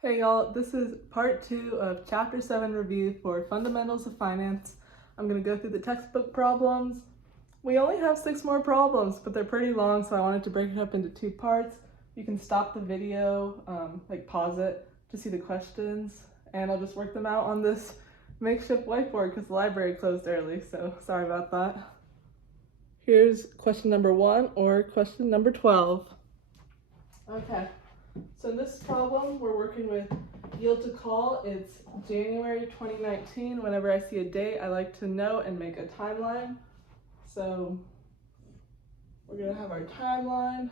Hey y'all, this is part 2 of chapter 7 review for Fundamentals of Finance. I'm going to go through the textbook problems. We only have 6 more problems, but they're pretty long, so I wanted to break it up into 2 parts. You can stop the video, pause it to see the questions, and I'll just work them out on this makeshift whiteboard because the library closed early, so sorry about that. Here's question number 1 or question number 12. Okay. So in this problem, we're working with yield to call. It's January 2019. Whenever I see a date, I like to know and make a timeline. So we're going to have our timeline.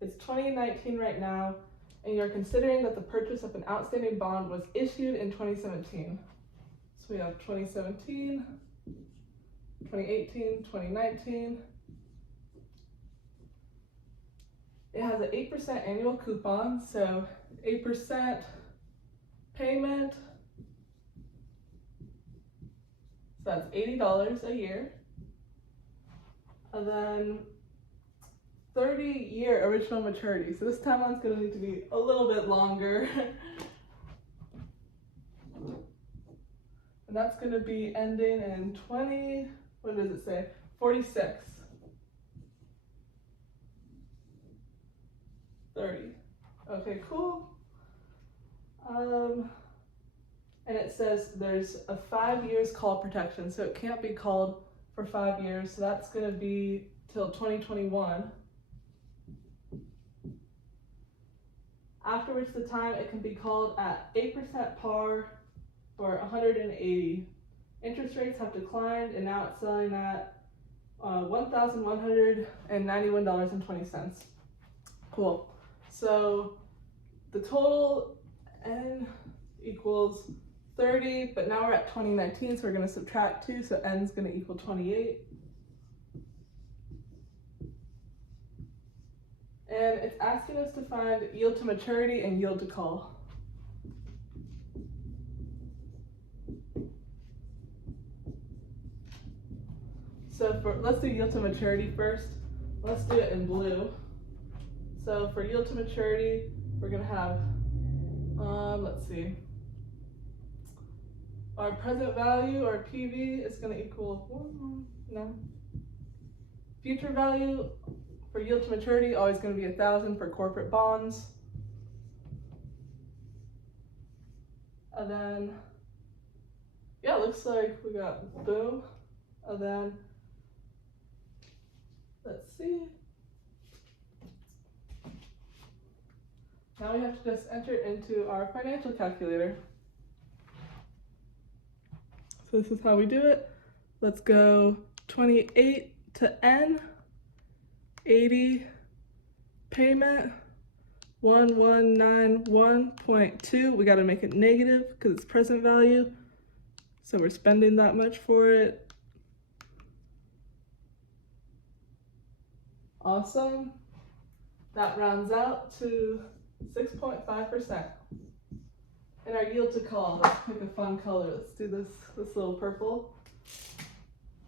It's 2019 right now, and you're considering that the purchase of an outstanding bond was issued in 2017. So we have 2017, 2018, 2019. It has an 8% annual coupon, so 8% payment, so that's $80 a year. And then 30-year original maturity. So this timeline's going to need to be a little bit longer. And that's going to be ending in 46. 30. Okay, cool. And it says there's a 5 years call protection, so it can't be called for 5 years, so that's going to be till 2021. After which the time it can be called at 8% par for 180. Interest rates have declined, and now it's selling at $1,191.20. Cool. So the total N equals 30, but now we're at 2019, so we're going to subtract 2, so N is going to equal 28. And it's asking us to find yield to maturity and yield to call. So let's do yield to maturity first. Let's do it in blue. So for yield to maturity, we're going to have, let's see, our present value, or PV, is going to equal, future value for yield to maturity, always going to be 1,000 for corporate bonds. And then, yeah, it looks like we got boom. And then, let's see. Now we have to just enter into our financial calculator. So this is how we do it. Let's go 28 to N, 80 payment, 1191.2. We got to make it negative because it's present value. So we're spending that much for it. Awesome. That rounds out to 6.5%. And our yield to call, let's pick a fun color. Let's do this little purple.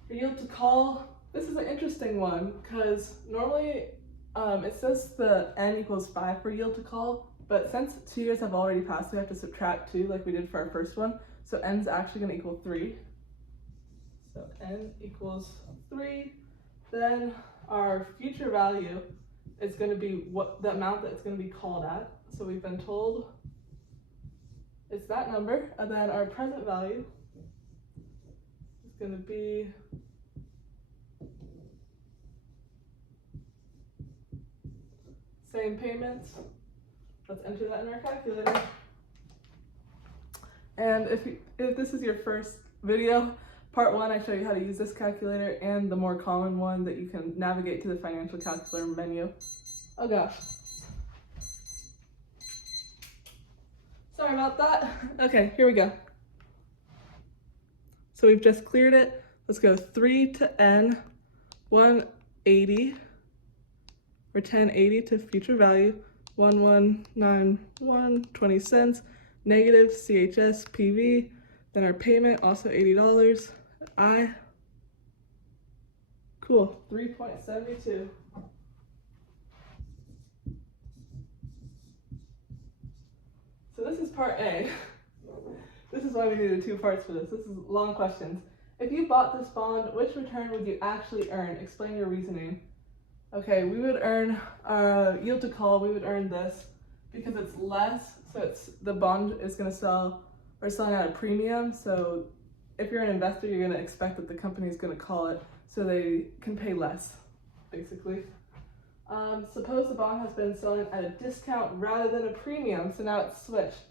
For yield to call, this is an interesting one because normally it says the N equals 5 for yield to call, but since 2 years have already passed, we have to subtract 2 like we did for our first one. So N's actually going to equal 3. So N equals 3. Then our future value is going to be the amount that it's going to be called at. So we've been told it's that number. And then our present value is going to be same payments. Let's enter that in our calculator. And if this is your first video, part 1, I show you how to use this calculator and the more common one that you can navigate to the financial calculator menu. Oh gosh. Sorry about that. Okay, here we go. So we've just cleared it. Let's go 3 to N, 180, or 1080 to future value, 1191.20 cents, negative CHS PV, then our payment, also $80, I, cool, 3.72. So part A. This is why we needed 2 parts for this. This is long questions. If you bought this bond, which return would you actually earn? Explain your reasoning. Okay, we would earn yield to call, we would earn this because it's less, so the bond is going to sell, or selling at a premium, so if you're an investor, you're going to expect that the company is going to call it so they can pay less, basically. Suppose the bond has been selling at a discount rather than a premium, so now it's switched.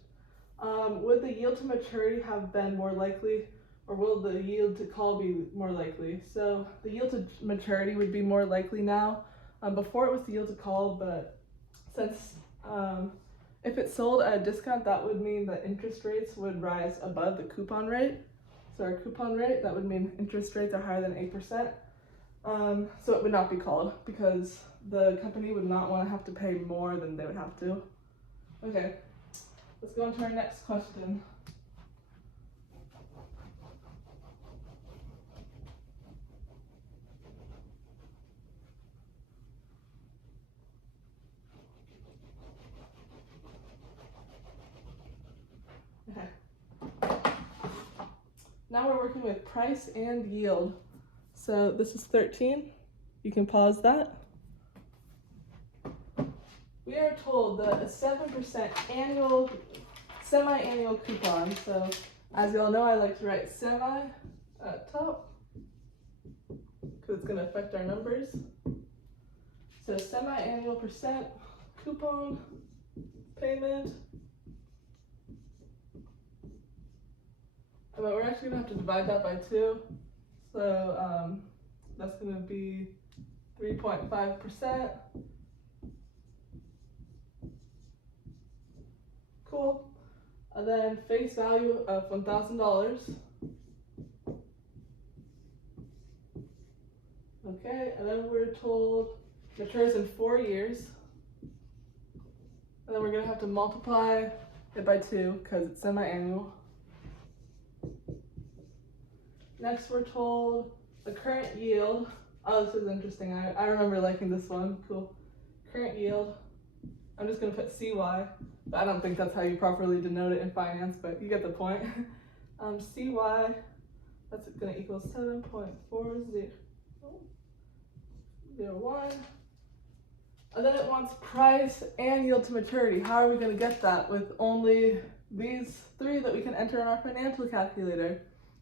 Would the yield to maturity have been more likely, or will the yield to call be more likely? So the yield to maturity would be more likely now. Before it was the yield to call, but since if it's sold at a discount, that would mean that interest rates would rise above the coupon rate. So our coupon rate, that would mean interest rates are higher than 8%. So it would not be called because the company would not want to have to pay more than they would have to. Okay, let's go on to our next question. Okay. Now we're working with price and yield. So this is 13. You can pause that. We are told that a 7% annual, semi-annual coupon. So as you all know, I like to write semi at top because it's going to affect our numbers. So semi-annual percent coupon payment. But we're actually going to have to divide that by 2. So that's going to be 3.5%. Cool. And then face value of $1,000. Okay, and then we're told matures in 4 years. And then we're going to have to multiply it by 2 because it's semi-annual. Next, we're told the current yield. Oh, this is interesting. I remember liking this one. Cool. Current yield. I'm just going to put CY, but I don't think that's how you properly denote it in finance, but you get the point. CY, that's going to equal 7.4001. And then it wants price and yield to maturity. How are we going to get that with only these 3 that we can enter in our financial calculator?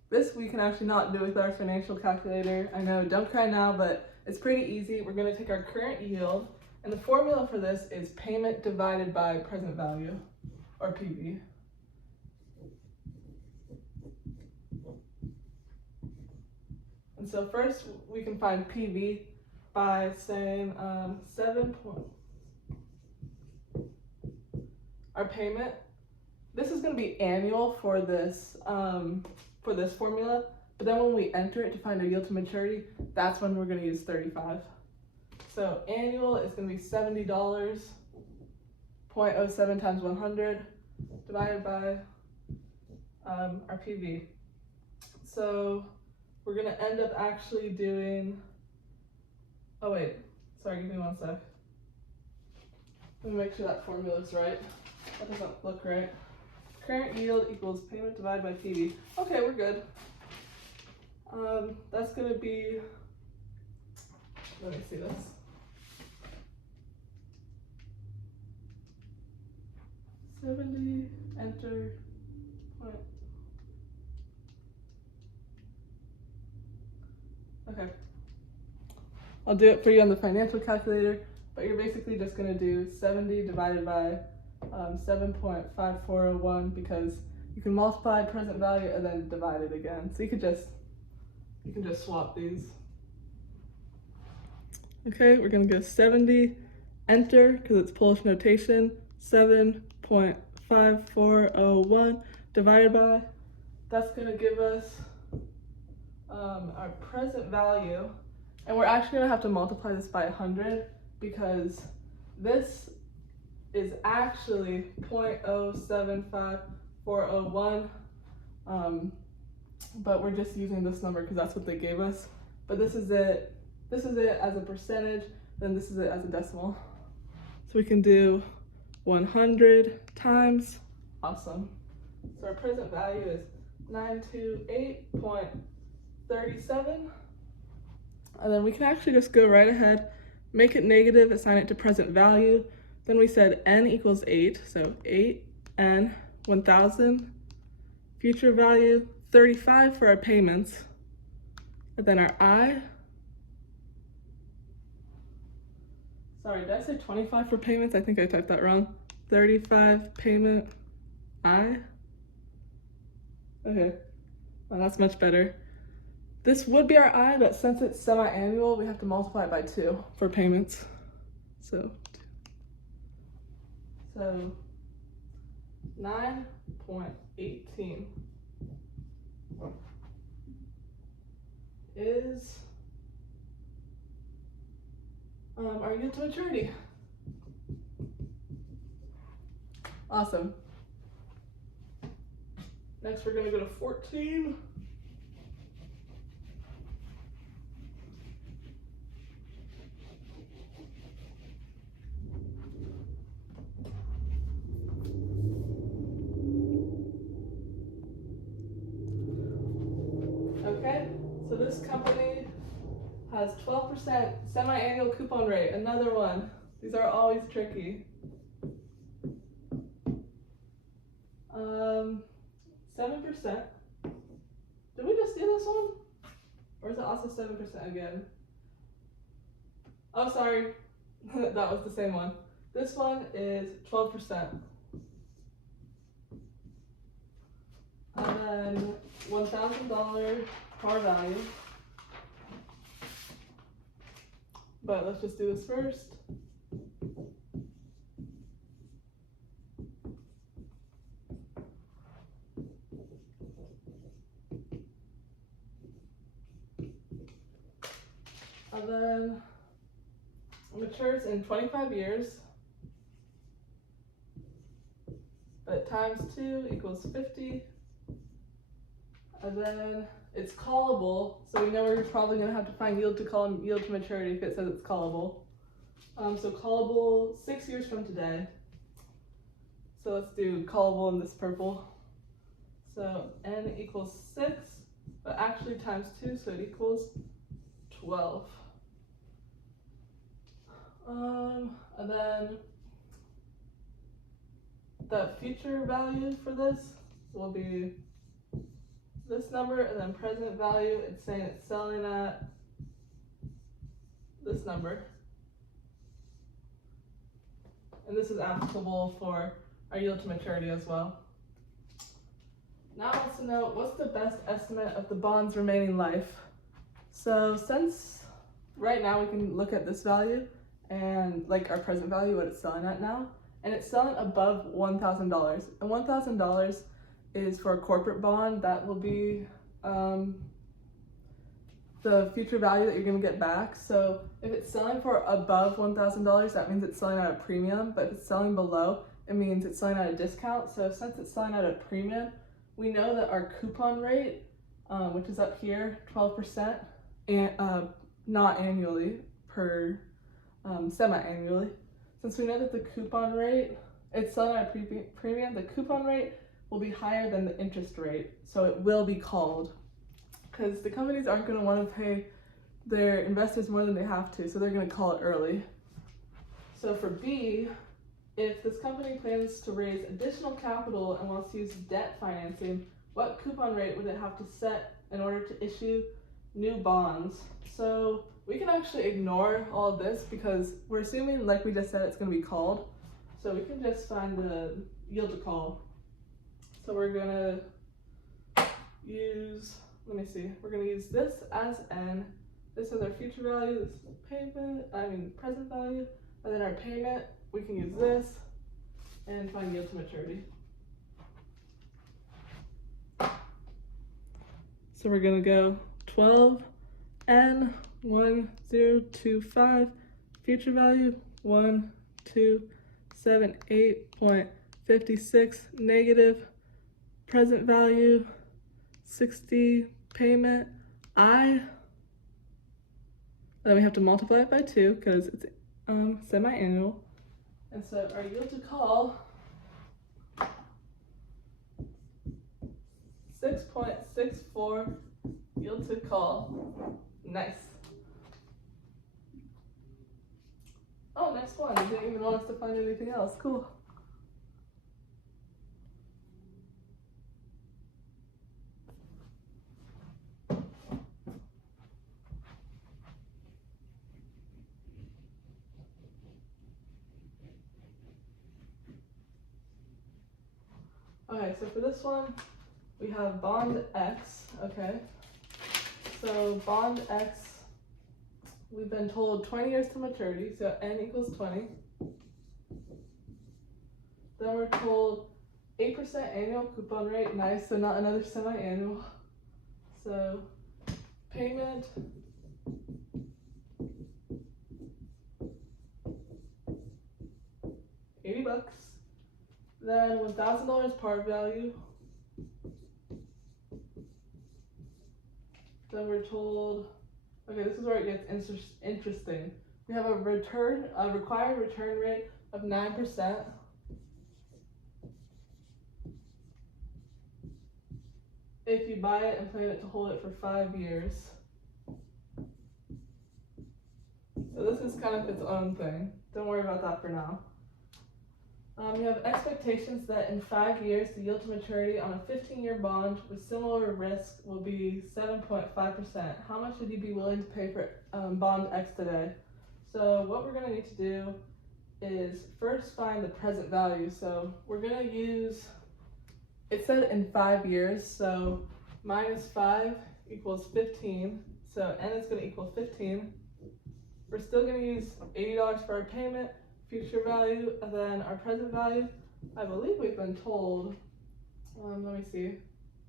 This we can actually not do with our financial calculator. I know, don't cry now, but it's pretty easy. We're going to take our current yield, and the formula for this is payment divided by present value, or PV. And so first we can find PV by saying 7 point. Our payment, this is going to be annual for this formula, but then when we enter it to find our yield to maturity, that's when we're going to use 35. So annual is going to be $70, 0.07 times 100 divided by our PV. So we're going to end up actually doing, oh wait, sorry, give me 1 sec. Let me make sure that formula is right. That doesn't look right. Current yield equals payment divided by PV. Okay, we're good. That's going to be, let me see this. $70, enter, point. Okay. I'll do it for you on the financial calculator, but you're basically just going to do 70 divided by 7.5401 because you can multiply present value and then divide it again. So you can just swap these. Okay, we're going to go 70, enter, because it's Polish notation, 7.5401 divided by, that's going to give us our present value, and we're actually going to have to multiply this by 100 because this is actually 0.075401, but we're just using this number because that's what they gave us. But this is it as a percentage, then this is it as a decimal. So we can do 100 times Awesome. So our present value is 928.37. And then we can actually just go right ahead, make it negative, assign it to present value. Then we said n equals 8, so 8n, 1,000. Future value, 35 for our payments. And then our I, sorry, did I say 25 for payments? I think I typed that wrong. 35 payment I. Okay, well, that's much better. This would be our I, but since it's semi-annual, we have to multiply it by 2 for payments. So 9.18 is our yield to maturity. Awesome. Next, we're going to go to 14. Okay, so this company has 12% semi-annual coupon rate. Another one. These are always tricky. 7%. Did we just do this one? Or is it also 7% again? Oh, sorry. That was the same one. This one is 12%. And then $1,000 par value. But let's just do this first. And then it matures in 25 years. But times 2 equals 50. And then it's callable, so we know we're probably going to have to find yield to call and yield to maturity if it says it's callable. So callable 6 years from today. So let's do callable in this purple. So n equals 6, but actually times 2, so it equals 12. And then the future value for this will be this number, and then present value, it's saying it's selling at this number. And this is applicable for our yield to maturity as well. Now I want to know, what's the best estimate of the bond's remaining life? So since right now we can look at this value and like our present value, what it's selling at now, and it's selling above $1,000. And $1,000 is for a corporate bond. That will be the future value that you're going to get back. So if it's selling for above $1,000, that means it's selling at a premium. But if it's selling below, it means it's selling at a discount. So since it's selling at a premium, we know that our coupon rate, which is up here, 12%, and not annually, per semi-annually. Since we know that the coupon rate, it's selling at a premium, the coupon rate will be higher than the interest rate, so it will be called. Because the companies aren't going to want to pay their investors more than they have to, so they're going to call it early. So for B, if this company plans to raise additional capital and wants to use debt financing, what coupon rate would it have to set in order to issue new bonds? So we can actually ignore all of this because we're assuming, like we just said, it's going to be called. So we can just find the yield to call. So we're going to use, let me see, we're going to use this as n. This is our future value, this is the present value, and then our payment, we can use this and find yield to maturity. So we're going to go 12n1025, future value 1278.56 negative, present value 60, payment I, then we have to multiply it by 2 because it's semi-annual. And so our yield to call 6.64 yield to call. Nice. Oh, next one. They didn't even want us to find anything else. Cool. Okay, so for this one, we have bond X, okay? So bond X, we've been told 20 years to maturity, so N equals 20. Then we're told 8% annual coupon rate, nice, so not another semi-annual. So payment, $80. Then $1,000 par value. Then we're told, okay, this is where it gets interesting. We have a required return rate of 9%. If you buy it and plan it to hold it for 5 years. So this is kind of its own thing. Don't worry about that for now. You have expectations that in 5 years, the yield to maturity on a 15-year bond with similar risk will be 7.5%. How much would you be willing to pay for bond X today? So what we're going to need to do is first find the present value. So we're going to use, it said in 5 years, so minus 5 equals 15. So N is going to equal 15. We're still going to use $80 for our payment, future value, and then our present value. I believe we've been told, let me see.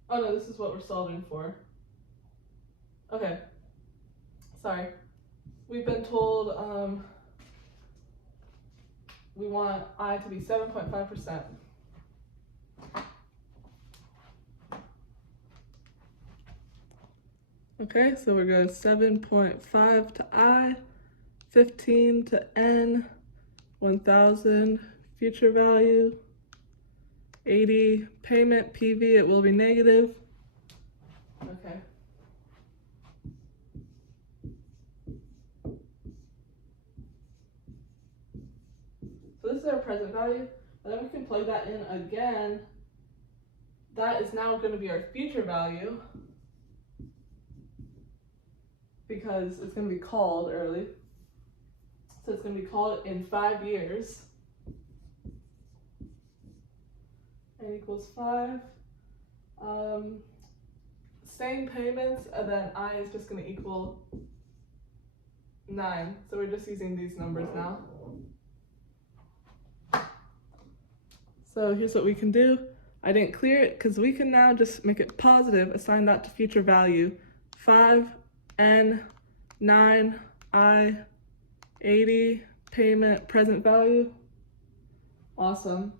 Oh no, this is what we're solving for. Okay, sorry. We've been told we want I to be 7.5%. Okay, so we're going 7.5 to I, 15 to N, 1,000 future value, 80 payment PV, it will be negative. Okay. So this is our present value, and then we can plug that in again. That is now going to be our future value because it's going to be called early. So it's going to be called in 5 years. N equals 5. Same payments, and then I is just going to equal 9. So we're just using these numbers now. So here's what we can do. I didn't clear it because we can now just make it positive, assign that to future value. 5, N, 9, I, 80, payment, present value. Awesome.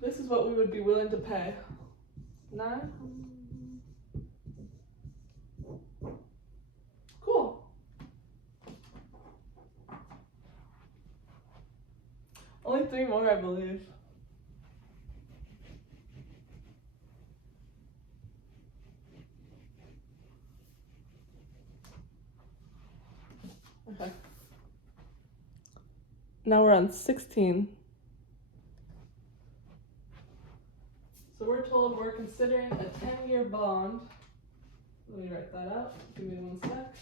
This is what we would be willing to pay. 9. Cool. Only 3 more, I believe. Okay. Now we're on 16. So we're told we're considering a 10-year bond. Let me write that out. Give me 1 sec.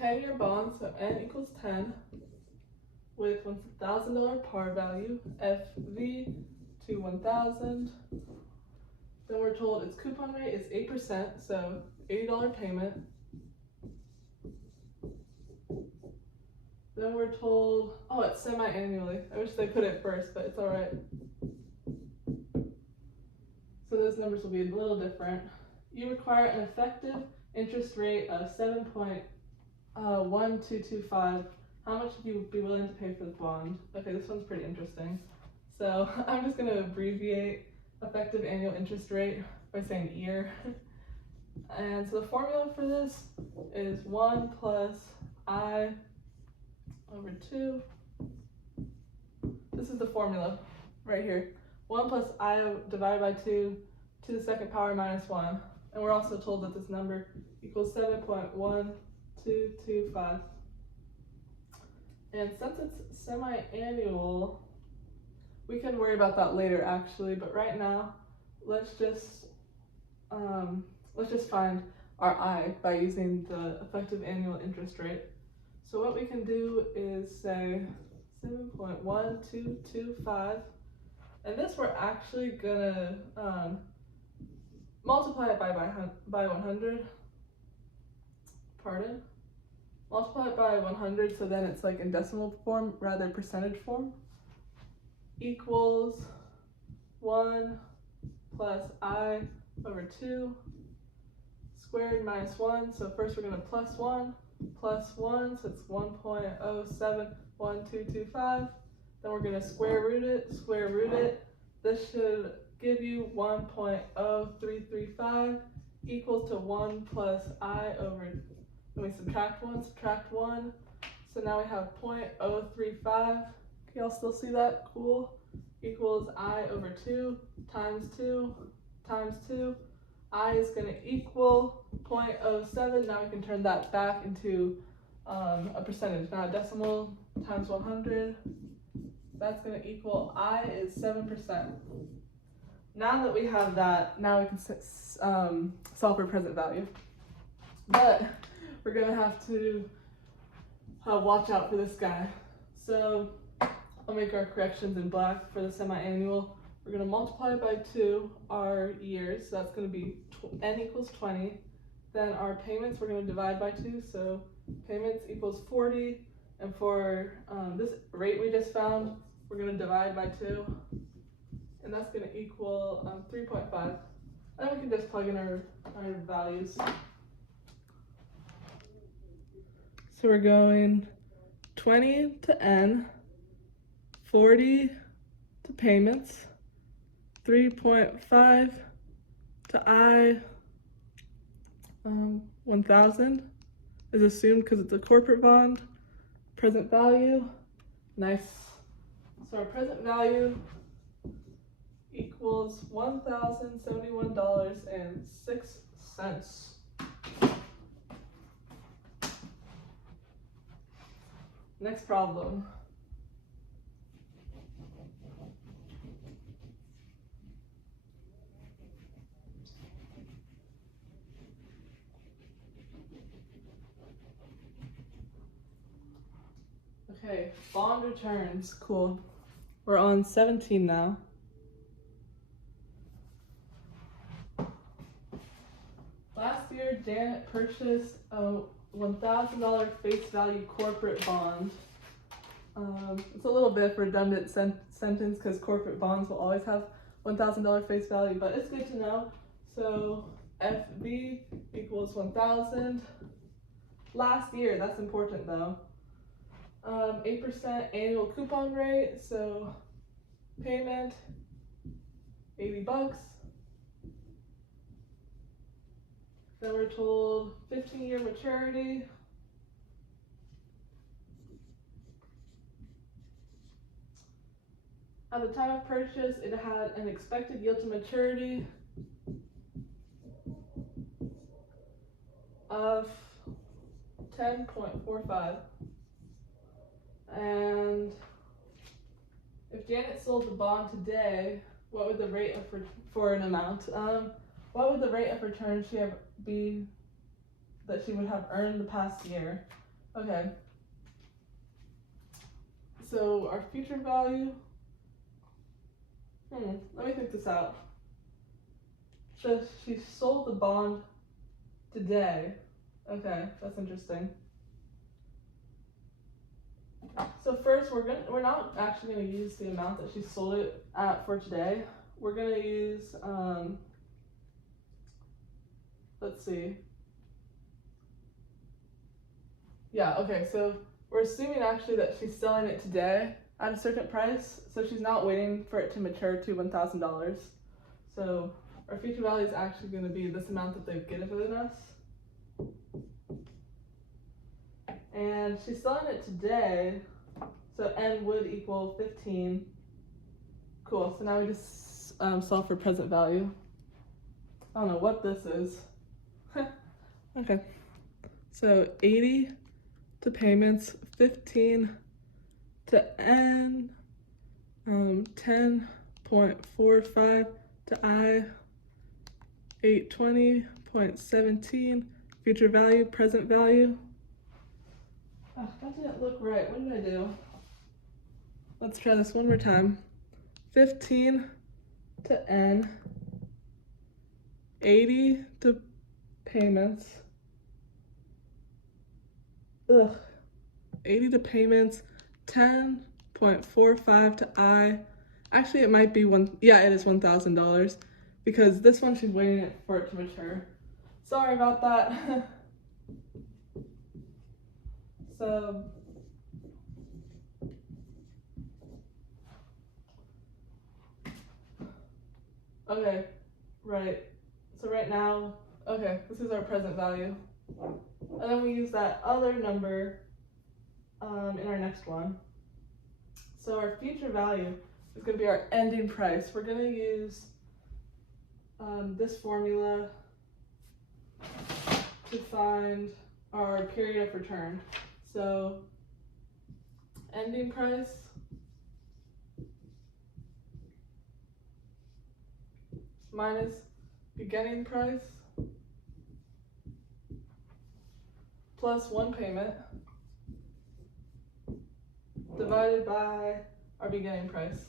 10-year bond, so N equals 10, with $1,000 par value, FV to 1,000. Then we're told its coupon rate is 8%, so $80 payment. Then we're told, oh, it's semi-annually. I wish they put it first, but it's all right. So those numbers will be a little different. You require an effective interest rate of 7.1225. How much would you be willing to pay for the bond? Okay, this one's pretty interesting. So I'm just going to abbreviate effective annual interest rate by saying year. And so the formula for this is 1 plus I over 2. This is the formula right here. 1 plus I divided by 2 to the second power minus 1. And we're also told that this number equals 7.1225. And since it's semi-annual, we can worry about that later actually, but right now, let's just find our I by using the effective annual interest rate. So what we can do is say 7.1225, and this we're actually gonna multiply it by 100. Pardon? Multiply it by 100 so then it's like in decimal form rather than percentage form. Equals 1 plus I over 2 squared minus 1. So first we're going to plus 1, so it's 1.071225. Then we're going to square root it. This should give you 1.0335 equals to 1 plus I over, then we subtract 1. So now we have 0.035. Can y'all still see that? Cool. Equals I over 2 times 2 times 2. I is going to equal 0.07. Now we can turn that back into a percentage. Now a decimal times 100. That's going to equal I is 7%. Now that we have that, now we can solve for present value. But we're going to have to watch out for this guy. So I'll make our corrections in black for the semi-annual. We're going to multiply by 2 our years, so that's going to be n equals 20. Then our payments we're going to divide by 2, so payments equals 40. And for this rate we just found, we're going to divide by 2, and that's going to equal 3.5. And then we can just plug in our values. So we're going 20 to n, 40 to payments, 3.5 to I, 1,000 is assumed because it's a corporate bond. Present value, nice. So our present value equals $1,071.06. Next problem. Okay, bond returns, cool. We're on 17 now. Last year, Janet purchased a $1,000 face value corporate bond. It's a little bit of a redundant sentence because corporate bonds will always have $1,000 face value, but it's good to know. So FV equals 1,000. Last year, that's important though. 8% annual coupon rate, so payment $80. Then we're told 15-year maturity. At the time of purchase, it had an expected yield to maturity of 10.45. And if Janet sold the bond today, what would the rate of for an amount? What would the rate of return be that she would have earned the past year? Okay. So our future value. Let me think this out. So she sold the bond today. Okay, that's interesting. So first, we're not actually going to use the amount that she sold it at for today. We're going to use let's see. Yeah, okay, so we're assuming actually that she's selling it today at a certain price, so she's not waiting for it to mature to $1,000. So our future value is actually going to be this amount that they've given us. And she's selling it today, so n would equal 15. Cool, so now we just solve for present value. I don't know what this is. Okay, so 80 to payments, 15 to N, 10.45 to I, 820.17, future value, present value. Oh, that didn't look right. What did I do? Let's try this one more time. 15 to N, 80 to payments. 80 to payments, 10.45 to I. Actually, it might be yeah, it is $1,000 because this one she's waiting for it to mature. Sorry about that. So, okay, right. So right now, okay, this is our present value. And then we use that other number in our next one. So our future value is going to be our ending price. We're going to use this formula to find our period of return. So ending price minus beginning price plus one payment divided by our beginning price.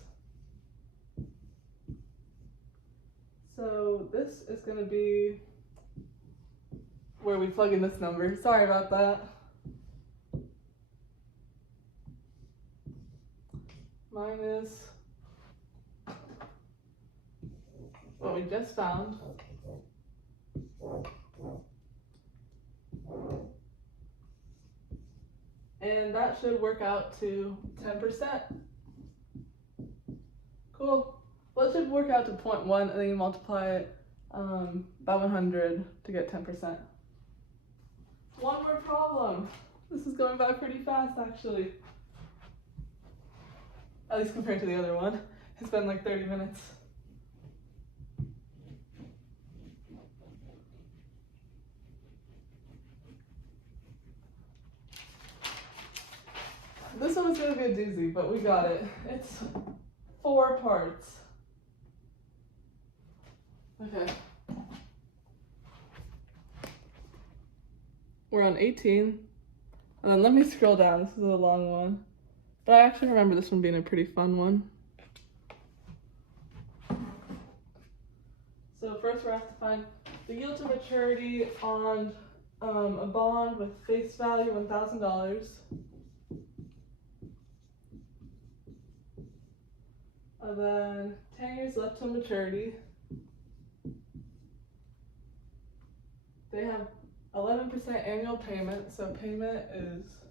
So this is going to be where we plug in this number. Sorry about that. Minus what we just found. And that should work out to 10%. Cool. Well, it should work out to 0.1 and then you multiply it by 100 to get 10%. One more problem. This is going by pretty fast actually. At least compared to the other one. It's been like 30 minutes. This one was going to be a doozy, but we got it. It's 4 parts. Okay. We're on 18. And then let me scroll down. This is a long one. But I actually remember this one being a pretty fun one. So first we have to find the yield to maturity on a bond with face value $1,000. And then 10 years left till maturity. They have 11% annual payment, so payment is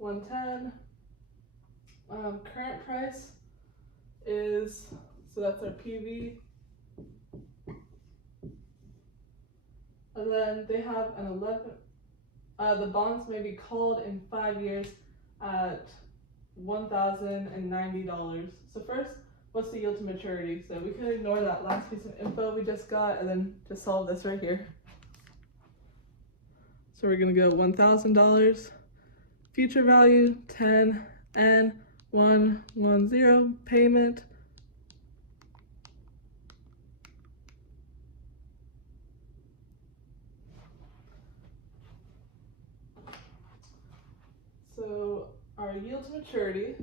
$110. Current price is, so that's our PV. And then they have an 11, the bonds may be called in 5 years at $1,090. So first, what's the yield to maturity? So we can ignore that last piece of info we just got and then just solve this right here. So we're gonna go $1,000, future value 10, N 110, payment so our yield to maturity,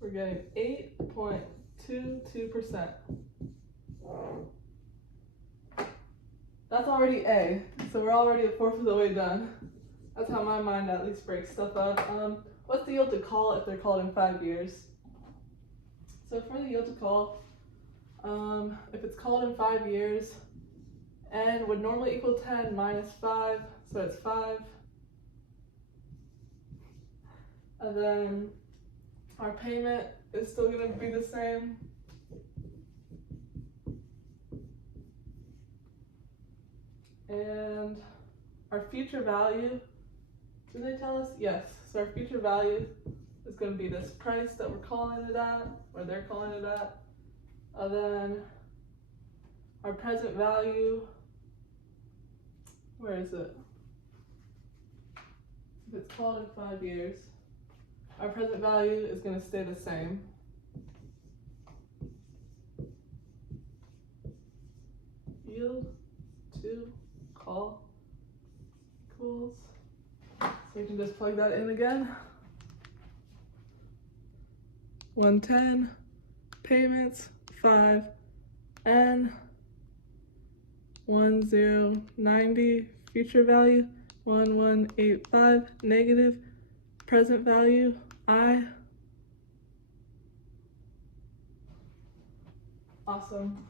we're getting 8.22%. That's already A, so we're already a fourth of the way done. That's how my mind at least breaks stuff up. What's the yield to call if they're called in 5 years? So for the yield to call, if it's called in 5 years, N would normally equal 10 minus 5, so it's 5. And then our payment is still going to be the same. And our future value Do they tell us? Yes. So our future value is going to be this price that we're calling it at, or they're calling it at. And then our present value, where is it? If it's called in 5 years, our present value is going to stay the same. Yield to call equals, so we can just plug that in again. 110 payments 5 n 1090 future value 1185 negative present value I. Awesome.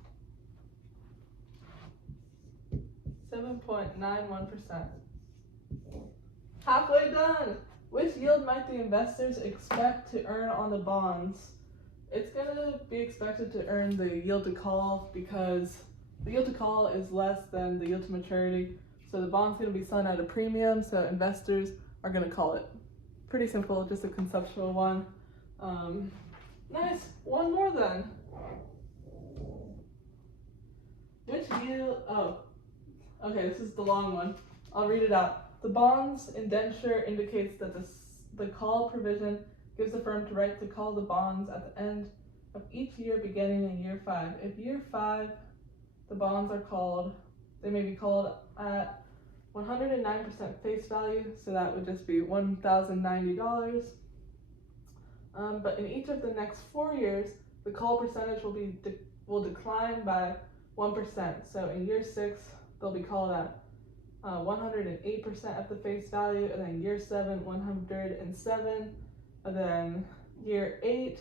7.91%. Halfway done! Which yield might the investors expect to earn on the bonds? It's going to be expected to earn the yield to call because the yield to call is less than the yield to maturity. So the bond's going to be selling at a premium, so investors are going to call it. Pretty simple, just a conceptual one. Nice, one more then. Which yield, okay, this is the long one. I'll read it out. The bond's indenture indicates that the call provision gives the firm the right to call the bonds at the end of each year beginning in year 5. If year 5 the bonds are called, they may be called at 109% face value, so that would just be $1,090. But in each of the next 4 years, the call percentage will decline by 1%. So in year 6, they'll be called at 108% at the face value, and then year 7, 107, and then year 8,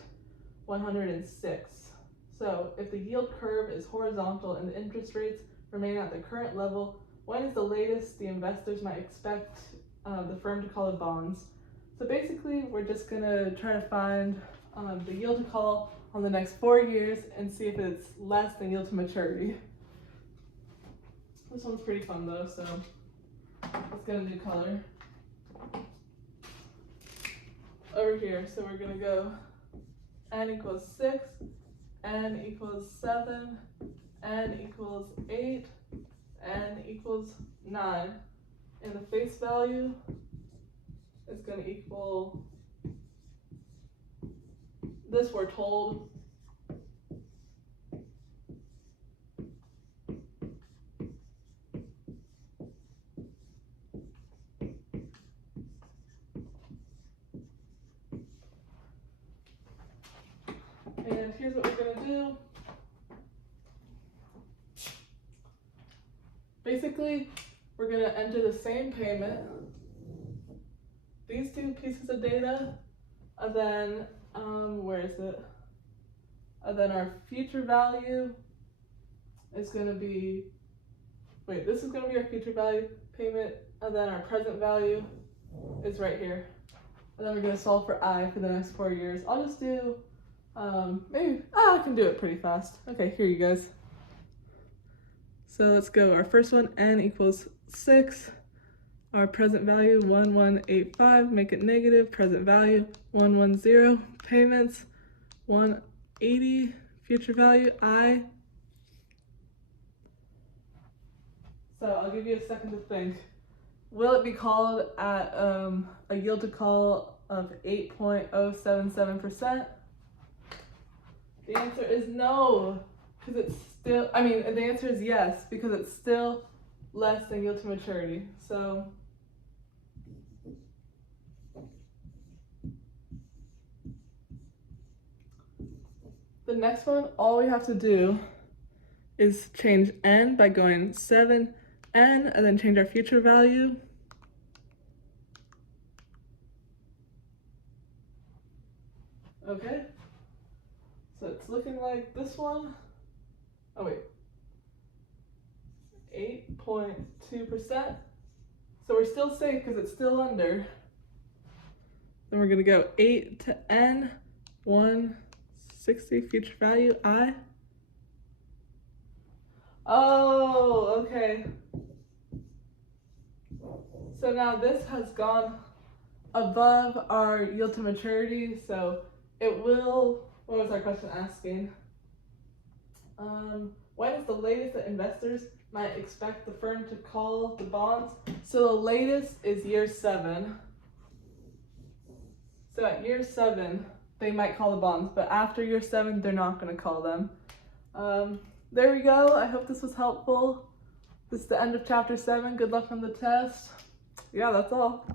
106. So if the yield curve is horizontal and the interest rates remain at the current level, when is the latest the investors might expect the firm to call the bonds? So basically, we're just gonna try to find the yield to call on the next 4 years and see if it's less than yield to maturity. This one's pretty fun though, so let's get a new color. Over here, so we're gonna go n equals 6, n equals 7, n equals 8, n equals 9. And the face value is gonna equal, this we're told, and here's what we're gonna do. Basically, we're gonna enter the same payment, these two pieces of data, and then, where is it? And then our future value is gonna be, this is gonna be our future value payment, and then our present value is right here. And then we're gonna solve for I for the next 4 years. I'll just do, I can do it pretty fast. Okay, here you guys. So let's go. Our first one, n equals 6. Our present value, 1185, make it negative. Present value, 110. Payments, 180. Future value, I. So I'll give you a second to think. Will it be called at a yield to call of 8.077%? The answer is no, because it's still, the answer is yes, because it's still less than yield to maturity. So the next one, all we have to do is change n by going 7n, and then change our future value. Okay. So it's looking like this one. Oh wait, 8.2%. So we're still safe because it's still under. Then we're gonna go 8 to n, 160 future value, I. Oh, okay. So now this has gone above our yield to maturity, so it will, what was our question asking? When is the latest that investors might expect the firm to call the bonds? So the latest is year 7. So at year 7, they might call the bonds, but after year 7, they're not going to call them. There we go. I hope this was helpful. This is the end of chapter 7. Good luck on the test. Yeah, that's all.